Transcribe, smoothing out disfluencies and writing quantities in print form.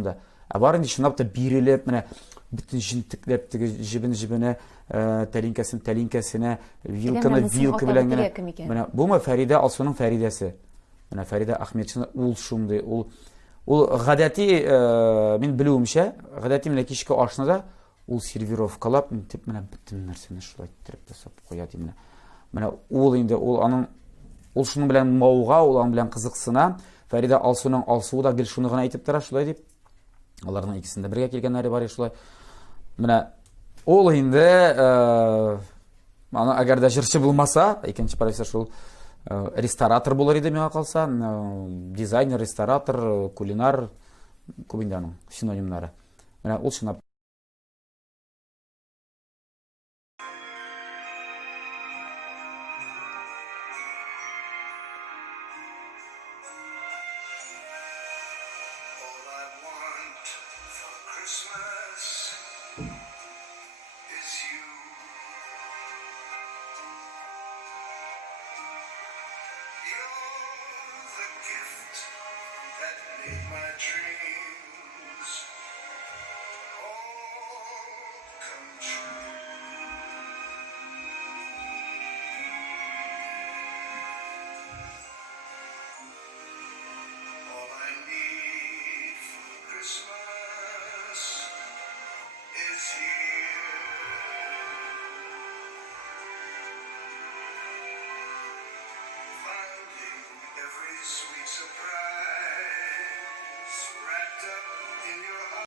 шунда. Бар инде чынлап та бирелеп, менә бөтен җентекләп теге җибене тәлинкәсенә, вилканы вилка белән генә. Менә бу Фәридә Алсуның Фәридәсе. Менә Фәридә Әхмәтшина ул шундый, ул гадәти, мин белүемчә, гадәти менә кичке ашнада ул сервировкалап, тип менә бөтен нәрсәне шулай иттереп ясап куя ди менә. Менә ул инде ул шуның белән мауга, ул аның белән кызыксына. Фәридә Алсуның алсуы да гел шуны гына әйтеп тора, шулай дип. Аларның икесендә бергә килгәннәре бар шулай. Менә ул инде аны әгәр дә җырчы булмаса, икенче профессор шул ресторатор булыр иде миңа калса, дизайнер, ресторатор, кулинар, күп инде аның синонимнары. Менә ул чынлап